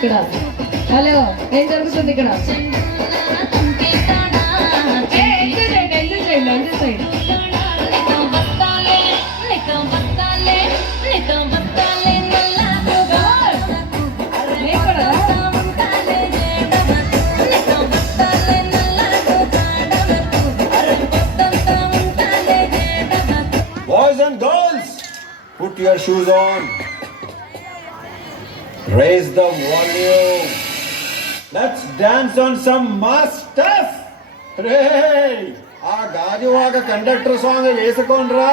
ఇక్కడ? హలో, ఏం జరుగుతుంది ఇక్కడ? ఎంజాయ్ చేయండి. Boys and girls, put your shoes on. Raise the volume. Let's dance on some mass stuff. Hey, ఆ Gajuwaka conductor song వేసుకోండ్రా.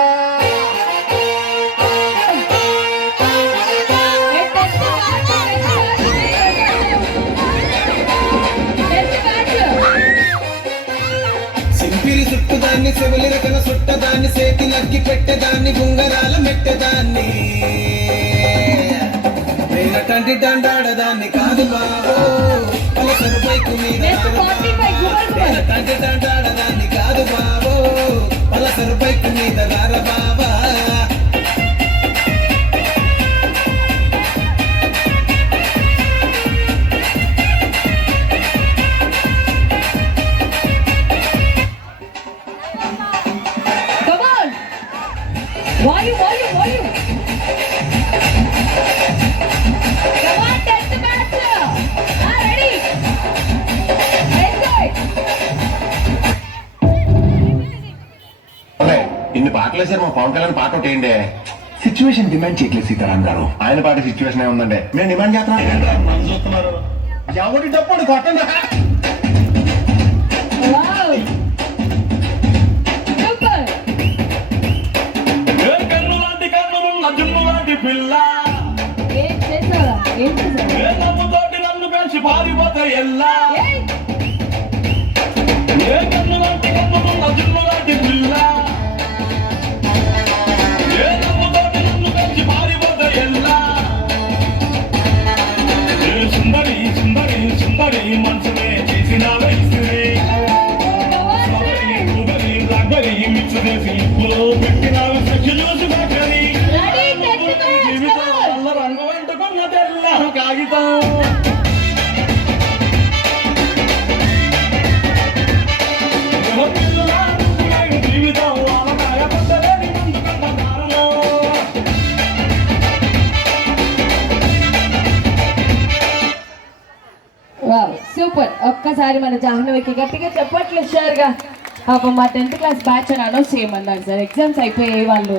సింపిరి చుట్టుదాన్ని చెవులి రకన చుట్టదాన్ని సేతి నగ్గి పెట్టేదాన్ని గుంగరాల మెట్టేదాన్ని తండ్రి దండాడదాన్ని కాదు బాబో పలసరు బైకు మీద తండ్రి దండాడదాన్ని కాదు బాబో పలసరు బైకు మీద రార బాబా Volume. Come on, test the master. Ready? Enjoy. ఇన్ని పాటలు వేసారు, మా పవన్ కళ్యాణ్ పాట ఒకటి ఏంటి? సిచ్యువేషన్ డిమాండ్ చేయట్లేదు సీతారాం గారు. ఆయన పాట సిచ్యువేషన్ ఏముందండి? మేము డిమాండ్ చేస్తున్నాం. చూస్తున్నారు ఎవరి తప్పుడు కొట్టండి. Wow. Super. పిల్ల ఏం చేసావా? నమ్ముతోటి నన్ను పెంచి పారిపోతాయి ఎల్లా ఏ కన్ను లాంటి కన్నులున్న జున్ను లాంటి పిల్ల ఏ నమ్ముతోటి నన్ను పెంచి పారిపోతాయి ఎల్లా ఏ సుందరి సుందరి సుందరి మనసునే చేసిన వయసురే రగ్గరి మిక్స్ చేసి ఇంట్లో పెట్టిన సఖ్య చూసి బాకరి రంగు వంటుకున్న తెల్ల కాగితం జీవితం ఆలకాయ పట్టలేని ముందుకున్న కారణం. Wow, super. ఒక్కసారి మన జాహ్నవికి గట్టిగా చెప్పట్లు షేర్గా. పాపం మా 10th క్లాస్ బ్యాచ్ అని అనౌన్స్ చేయమన్నారు సార్. ఎగ్జామ్స్ అయిపోయాయి, వాళ్ళు